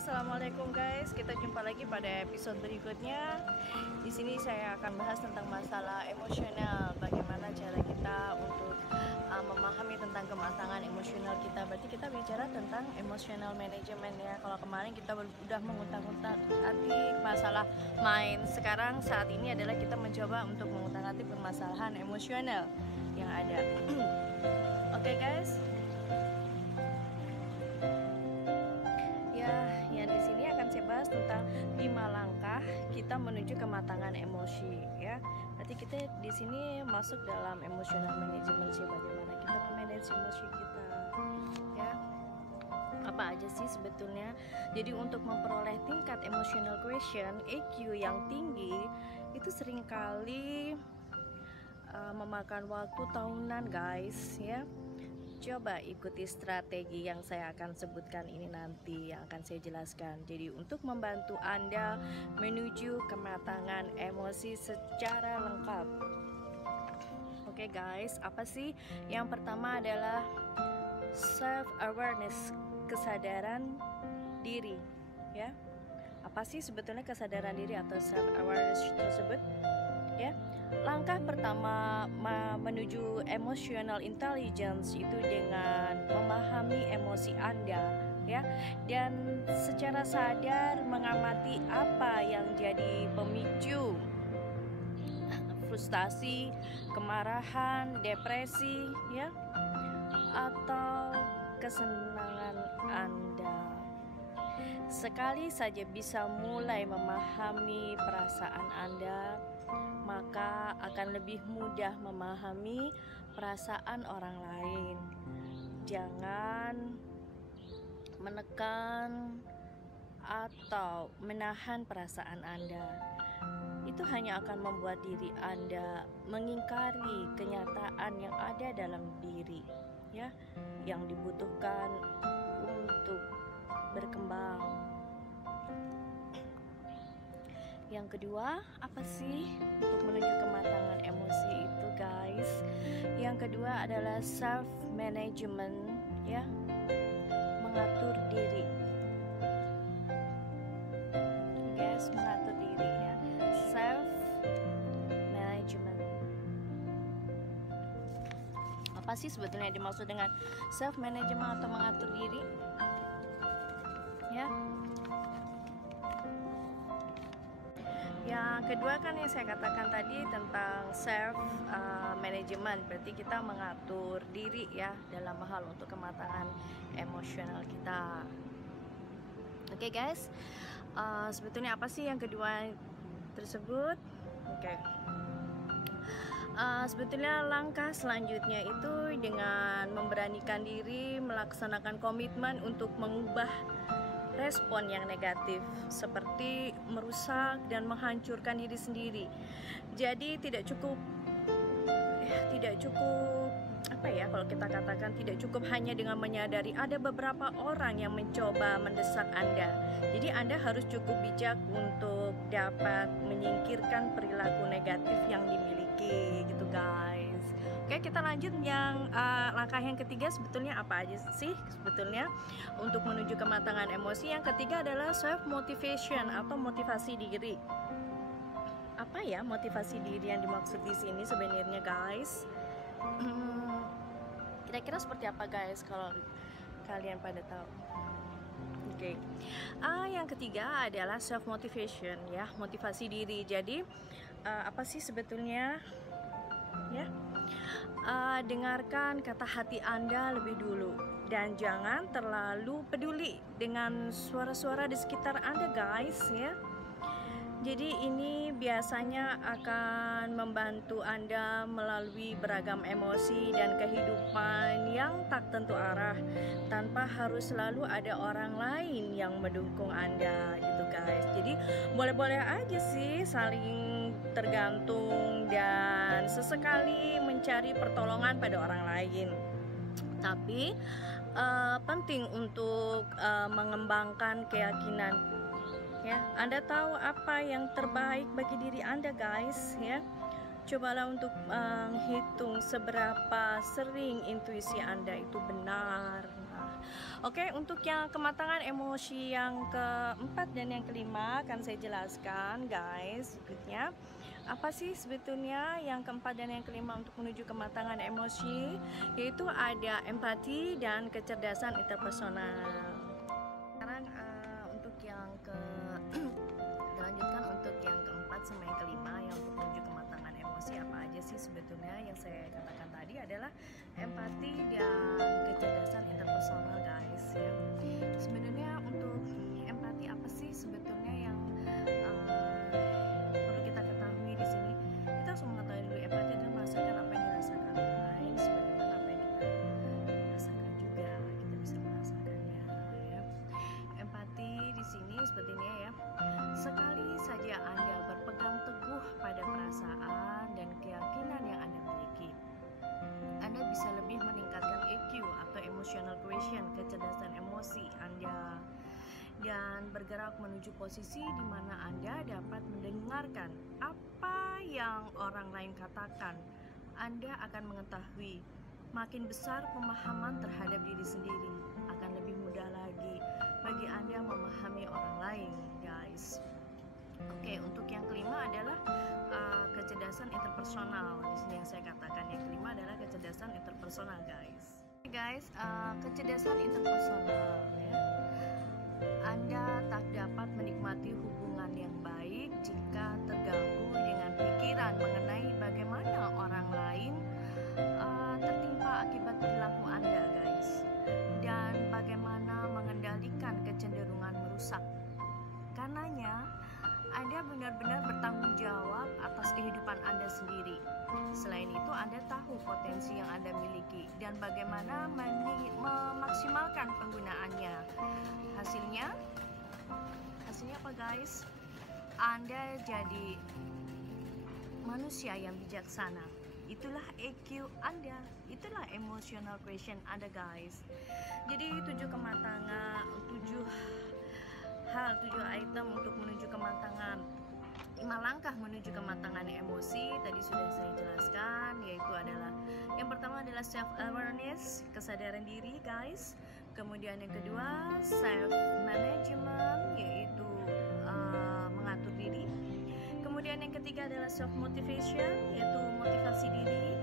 Assalamualaikum guys. Kita jumpa lagi pada episode berikutnya. Di sini saya akan bahas tentang masalah emosional. Bagaimana cara kita untuk memahami tentang kematangan emosional kita. Berarti kita bicara tentang emotional management ya. Kalau kemarin kita udah mengutak-atik masalah main, sekarang saat ini adalah kita mencoba untuk mengutak-atik permasalahan emosional yang ada. Oke guys. Bahas tentang 5 langkah kita menuju kematangan emosi ya. Berarti kita di sini masuk dalam emotional management sih, bagaimana kita memanage emosi kita ya. Apa aja sih sebetulnya? Jadi untuk memperoleh tingkat emotional quotient EQ yang tinggi itu seringkali memakan waktu tahunan guys ya. Coba ikuti strategi yang saya akan sebutkan ini nanti, yang akan saya jelaskan. Jadi untuk membantu Anda menuju kematangan emosi secara lengkap. Oke guys, apa sih? Yang pertama adalah self awareness, kesadaran diri ya. Apa sih sebetulnya kesadaran diri atau self awareness tersebut? Ya, langkah pertama menuju emotional intelligence itu dengan memahami emosi Anda ya, dan secara sadar mengamati apa yang jadi pemicu frustasi, kemarahan, depresi ya, atau kesenangan Anda. Sekali saja bisa mulai memahami perasaan Anda, maka akan lebih mudah memahami perasaan orang lain. Jangan menekan atau menahan perasaan Anda. Itu hanya akan membuat diri Anda mengingkari kenyataan yang ada dalam diri ya, yang dibutuhkan untuk berkembang. Yang kedua, apa sih untuk menuju kematangan emosi itu guys? Yang kedua adalah self management ya, mengatur diri. Guys, mengatur diri ya, self management. Apa sih sebetulnya yang dimaksud dengan self management atau mengatur diri? Ya. Yang kedua kan yang saya katakan tadi tentang self management, berarti kita mengatur diri ya dalam hal untuk kematangan emosional kita. Oke guys, sebetulnya apa sih yang kedua tersebut? Oke. Sebetulnya langkah selanjutnya itu dengan memberanikan diri melaksanakan komitmen untuk mengubah respon yang negatif seperti merusak dan menghancurkan diri sendiri. Jadi tidak cukup apa ya, kalau kita katakan tidak cukup hanya dengan menyadari ada beberapa orang yang mencoba mendesak Anda. Jadi Anda harus cukup bijak untuk dapat menyingkirkan perilaku negatif yang dimiliki gitu guys. Oke, kita lanjut yang langkah yang ketiga. Sebetulnya apa aja sih sebetulnya untuk menuju kematangan emosi? Yang ketiga adalah self motivation atau motivasi diri. Apa ya motivasi diri yang dimaksud di sini sebenarnya guys? Kira-kira seperti apa guys kalau kalian pada tahu? Oke. Yang ketiga adalah self motivation ya, motivasi diri. Jadi apa sih sebetulnya ya? Dengarkan kata hati Anda lebih dulu dan jangan terlalu peduli dengan suara-suara di sekitar Anda guys ya. Jadi ini biasanya akan membantu Anda melalui beragam emosi dan kehidupan yang tak tentu arah tanpa harus selalu ada orang lain yang mendukung Anda gitu guys. Jadi boleh-boleh aja sih saling tergantung dan sesekali mencari pertolongan pada orang lain. Tapi penting untuk mengembangkan keyakinan ya. Anda tahu apa yang terbaik bagi diri Anda guys ya. Cobalah untuk menghitung seberapa sering intuisi Anda itu benar. Nah, Oke, untuk yang kematangan emosi yang keempat dan yang kelima akan saya jelaskan guys berikutnya. Apa sih sebetulnya yang keempat dan yang kelima untuk menuju kematangan emosi? Yaitu ada empati dan kecerdasan interpersonal. Sekarang untuk yang dilanjutkan untuk yang keempat sama yang kelima yang untuk menuju kematangan emosi, apa aja sih sebetulnya yang saya katakan tadi adalah empati dan kecerdasan interpersonal guys ya. Sebenarnya untuk empati apa sih sebetulnya yang perlu kita ketahui di sini? Kita harus mengetahui dulu empati adalah merasakan apa yang dirasakan orang lain sebagaimana apa yang kita rasakan juga, kita bisa merasakannya ya. Empati di sini seperti ini ya. Sekali saja Anda berpegang teguh pada perasaan dan keyakinan yang Anda miliki, Anda bisa lebih meningkatkan EQ atau emotional quotient, kecerdasan emosi Anda, dan bergerak menuju posisi di mana Anda dapat mendengarkan apa yang orang lain katakan. Anda akan mengetahui makin besar pemahaman terhadap diri sendiri, akan lebih mudah lagi bagi Anda memahami orang lain guys. Oke, untuk yang kelima adalah kecerdasan interpersonal. Di sini yang saya katakan yang kelima adalah kecerdasan interpersonal guys. Guys, kecerdasan interpersonal ya. Anda tak dapat menikmati hubungan yang baik jika terganggu dengan pikiran mengenai bagaimana orang lain tertimpa akibat perilaku Anda guys, dan bagaimana mengendalikan kecenderungan merusak. Karenanya Anda benar-benar bertanggung jawab atas kehidupan Anda sendiri. Selain itu, Anda tahu potensi yang Anda miliki dan bagaimana memaksimalkan penggunaannya. Hasilnya apa guys? Anda jadi manusia yang bijaksana. Itulah EQ Anda, itulah emotional quotient Anda guys. Jadi 7 item untuk menuju kematangan, 5 langkah menuju kematangan emosi tadi sudah saya jelaskan, yaitu adalah yang pertama adalah self awareness, kesadaran diri guys. Kemudian yang kedua self management, yaitu mengatur diri. Kemudian yang ketiga adalah self motivation, yaitu motivasi diri.